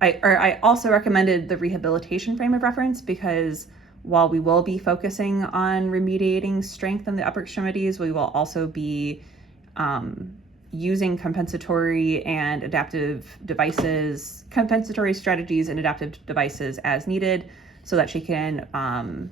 I also recommended the rehabilitation frame of reference because while we will be focusing on remediating strength in the upper extremities, we will also be using compensatory strategies and adaptive devices as needed so that she can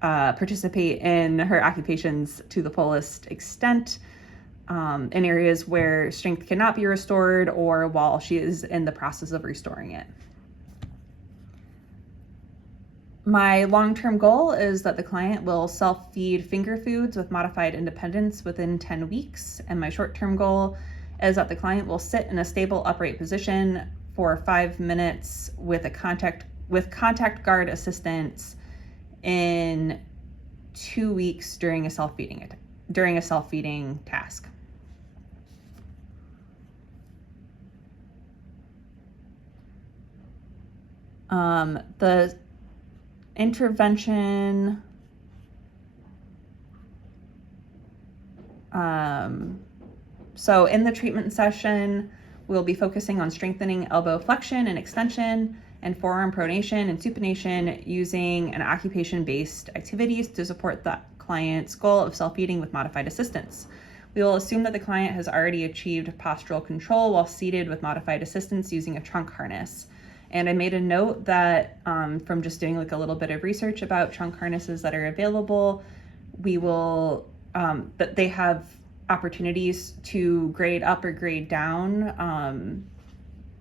participate in her occupations to the fullest extent in areas where strength cannot be restored or while she is in the process of restoring it. My long-term goal is that the client will self-feed finger foods with modified independence within 10 weeks, and my short-term goal is that the client will sit in a stable upright position for 5 minutes with contact guard assistance in 2 weeks during a self-feeding task. The intervention so in the treatment session, we'll be focusing on strengthening elbow flexion and extension and forearm pronation and supination using an occupation-based activities to support the client's goal of self-feeding with modified assistance. We will assume that the client has already achieved postural control while seated with modified assistance using a trunk harness. And I made a note that from just doing like a little bit of research about trunk harnesses that are available, that they have opportunities to grade up or grade down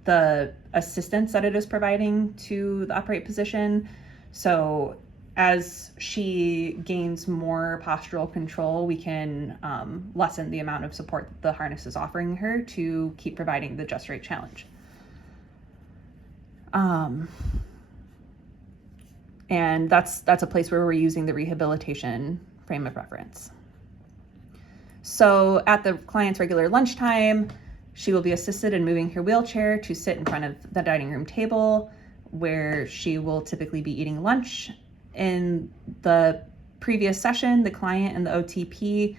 the assistance that it is providing to the upright position. So as she gains more postural control, we can lessen the amount of support that the harness is offering her to keep providing the just right challenge. And that's a place where we're using the rehabilitation frame of reference. So at the client's regular lunchtime, she will be assisted in moving her wheelchair to sit in front of the dining room table where she will typically be eating lunch. In the previous session, the client and the OTP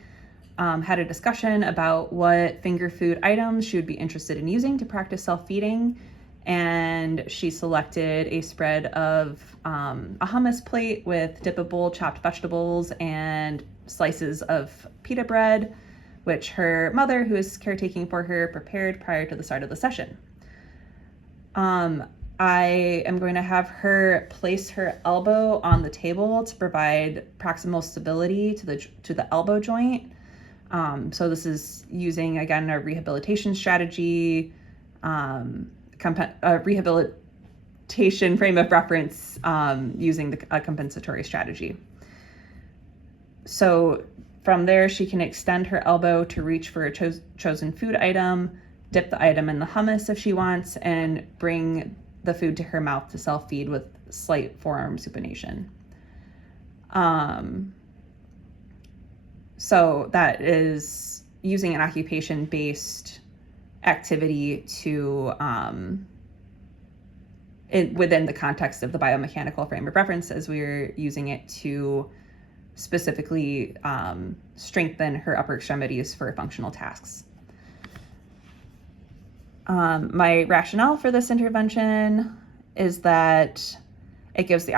had a discussion about what finger food items she would be interested in using to practice self-feeding. And she selected a spread of a hummus plate with dippable chopped vegetables and slices of pita bread, which her mother, who is caretaking for her, prepared prior to the start of the session. I am going to have her place her elbow on the table to provide proximal stability to the elbow joint. So this is using, again, a rehabilitation strategy, a rehabilitation frame of reference using a compensatory strategy. So from there, she can extend her elbow to reach for a chosen food item, dip the item in the hummus if she wants, and bring the food to her mouth to self-feed with slight forearm supination. So that is using an occupation-based activity to within the context of the biomechanical frame of reference, as we're using it to specifically strengthen her upper extremities for functional tasks. My rationale for this intervention is that it gives the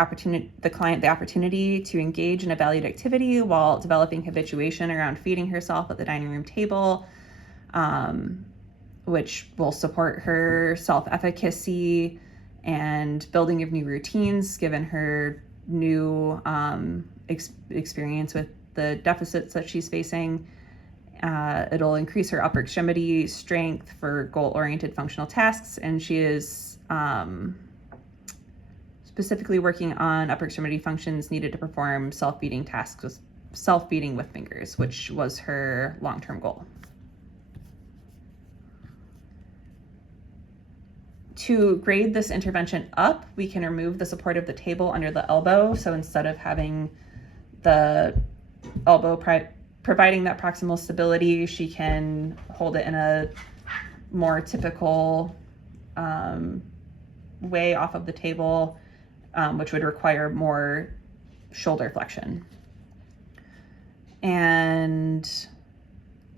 client the opportunity to engage in a valued activity while developing habituation around feeding herself at the dining room table, which will support her self-efficacy and building of new routines given her new experience with the deficits that she's facing. It'll increase her upper extremity strength for goal-oriented functional tasks, and she is specifically working on upper extremity functions needed to perform self-feeding tasks with self-feeding with fingers, which was her long-term goal. To grade this intervention up, we can remove the support of the table under the elbow. So instead of having the elbow providing that proximal stability, she can hold it in a more typical way off of the table, which would require more shoulder flexion. And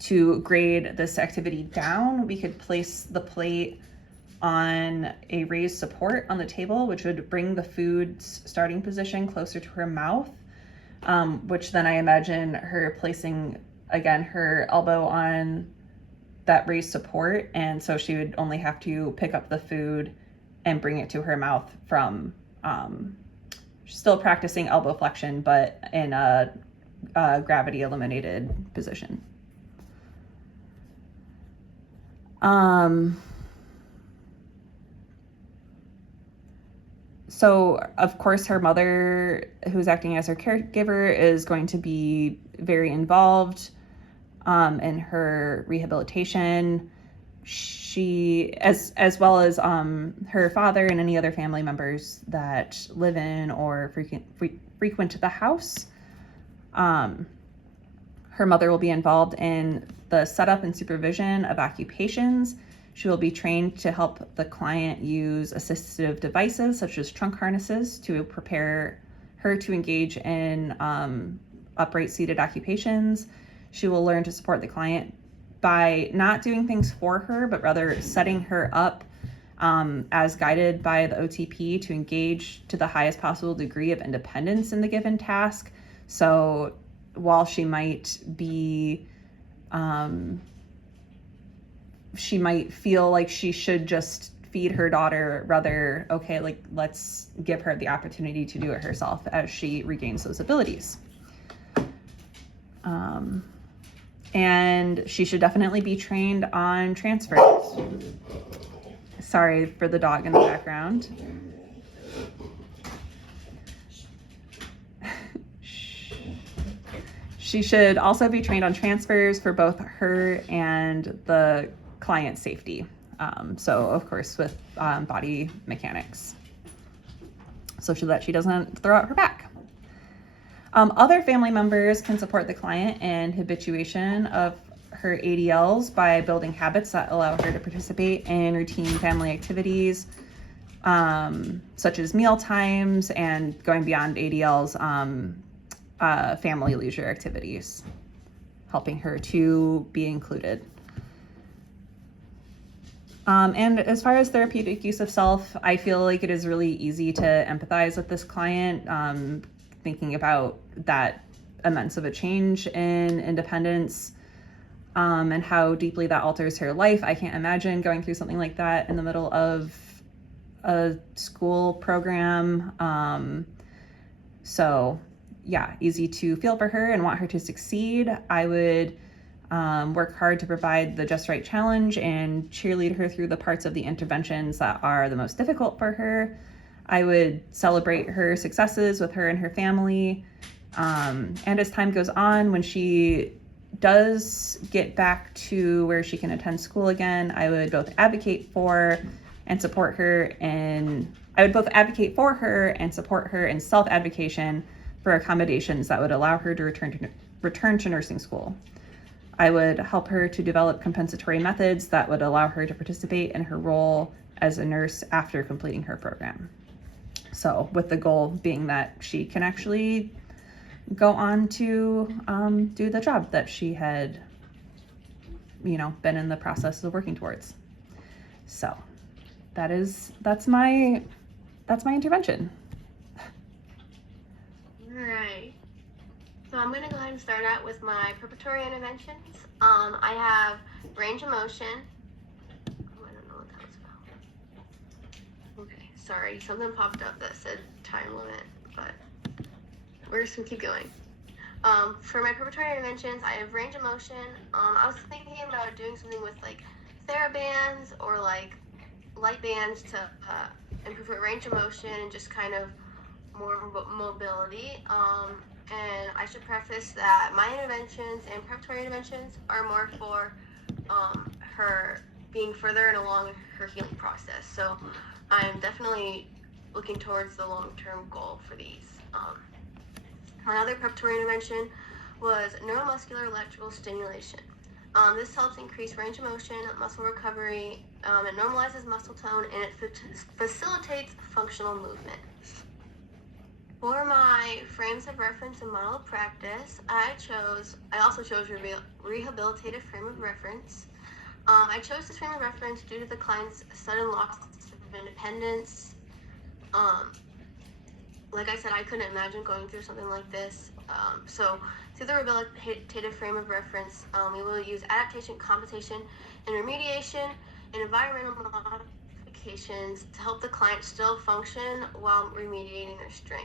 to grade this activity down, we could place the plate on a raised support on the table, which would bring the food's starting position closer to her mouth, which then I imagine her placing, again, her elbow on that raised support. And so she would only have to pick up the food and bring it to her mouth from, still practicing elbow flexion, but in a gravity eliminated position. So of course her mother, who's acting as her caregiver, is going to be very involved in her rehabilitation. She, as well as her father and any other family members that live in or frequent the house. Her mother will be involved in the setup and supervision of occupations. She will be trained to help the client use assistive devices such as trunk harnesses to prepare her to engage in upright seated occupations. She will learn to support the client by not doing things for her, but rather setting her up as guided by the OTP to engage to the highest possible degree of independence in the given task. So while she might be, she might feel like she should just feed her daughter, rather, okay, like let's give her the opportunity to do it herself as she regains those abilities. And she should definitely be trained on transfers. Sorry for the dog in the background. She should also be trained on transfers for both her and the client's safety. So of course with body mechanics, so that she doesn't throw out her back. Other family members can support the client in habituation of her ADLs by building habits that allow her to participate in routine family activities, such as meal times and going beyond ADLs, family leisure activities, helping her to be included. And as far as therapeutic use of self, I feel like it is really easy to empathize with this client, thinking about that immense of a change in independence, and how deeply that alters her life. I can't imagine going through something like that in the middle of a school program. So yeah, easy to feel for her and want her to succeed. I would work hard to provide the just right challenge and cheerlead her through the parts of the interventions that are the most difficult for her. I would celebrate her successes with her and her family. And as time goes on, when she does get back to where she can attend school again, I would both advocate for and support her, and I would both advocate for her and support her in self-advocation for accommodations that would allow her to return to nursing school. I would help her to develop compensatory methods that would allow her to participate in her role as a nurse after completing her program. So with the goal being that she can actually go on to do the job that she had, been in the process of working towards. So that's my intervention. All right. So I'm going to go ahead and start out with my preparatory interventions. I have range of motion. Oh, I don't know what that was about. Okay, sorry. Something popped up that said time limit, but we're just going to keep going. For my preparatory interventions, I have range of motion. I was thinking about doing something with like TheraBands or like light bands to improve her range of motion and just kind of more mobility. And I should preface that my interventions and preparatory interventions are more for her being further and along her healing process. So I'm definitely looking towards the long-term goal for these. My other preparatory intervention was neuromuscular electrical stimulation. This helps increase range of motion, muscle recovery, it normalizes muscle tone, and it facilitates functional movement. For my frames of reference and model of practice, I also chose rehabilitative frame of reference. I chose this frame of reference due to the client's sudden loss of independence. Like I said, I couldn't imagine going through something like this. So through the rehabilitative frame of reference, we will use adaptation, compensation, and remediation and environmental modifications to help the client still function while remediating their strength.